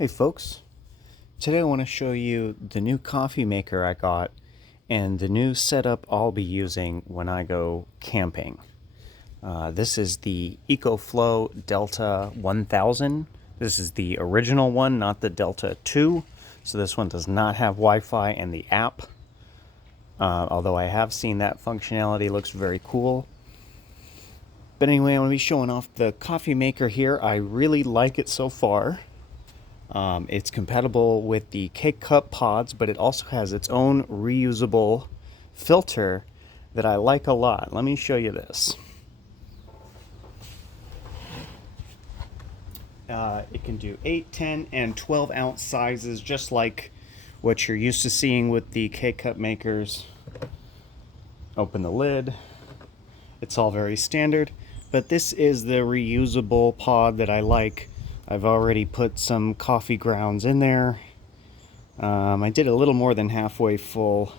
Hey folks, today I want to show you the new coffee maker I got and the new setup I'll be using when I go camping. This is the Ecoflow Delta 1000. This is the original one, not the Delta 2. So this one does not have Wi-Fi and the app. Although I have seen that functionality, looks very cool. But anyway, I'm going to be showing off the coffee maker here. I really like it so far. It's compatible with the K-Cup pods, but it also has its own reusable filter that I like a lot. Let me show you this. It can do 8, 10, and 12 ounce sizes, just like what you're used to seeing with the K-Cup makers. Open the lid. It's all very standard, but this is the reusable pod that I like. I've already put some coffee grounds in there. I did a little more than halfway full.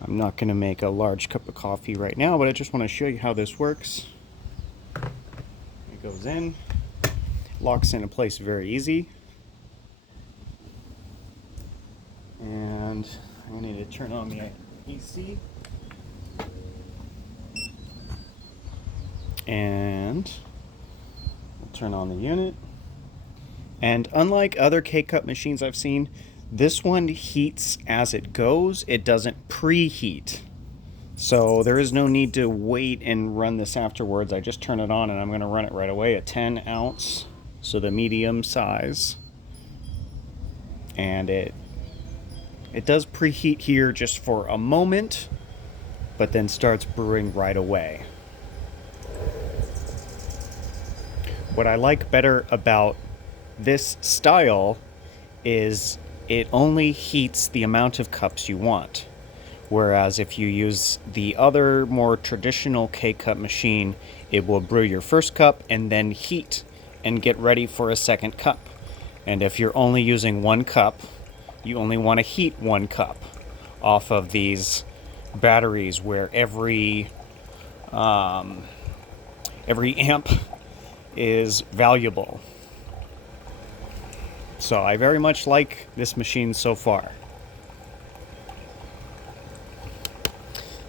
I'm not going to make a large cup of coffee right now, but I just want to show you how this works. It goes in, locks into place very easy. And I need to turn on the AC. And we'll turn on the unit. And unlike other K-Cup machines I've seen, this one heats as it goes. It doesn't preheat. So there is no need to wait and run this afterwards. I just turn it on and I'm going to run it right away at 10 ounce, so the medium size. And it does preheat here just for a moment, but then starts brewing right away. What I like better about this style is it only heats the amount of cups you want. Whereas if you use the other more traditional K-Cup machine, it will brew your first cup and then heat and get ready for a second cup. And if you're only using one cup, you only want to heat one cup off of these batteries where every amp is valuable. So I very much like this machine so far.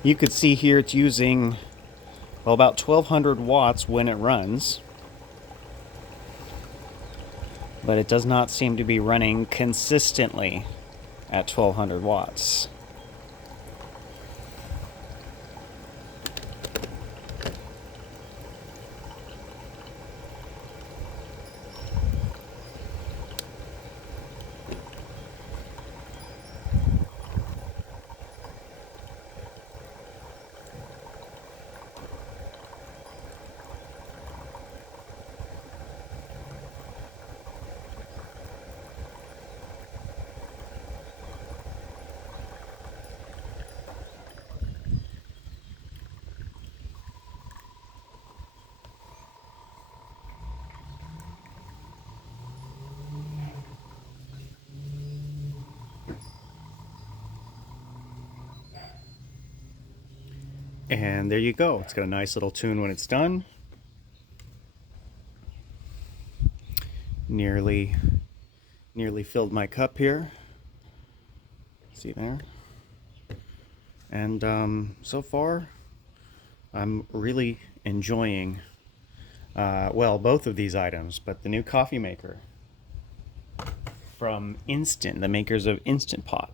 You could see here it's using, well, about 1200 watts when it runs. But it does not seem to be running consistently at 1200 watts. And there you go. It's got a nice little tune when it's done. Nearly filled my cup here. See there? And so far, I'm really enjoying, well, both of these items, but the new coffee maker from Instant, the makers of Instant Pot.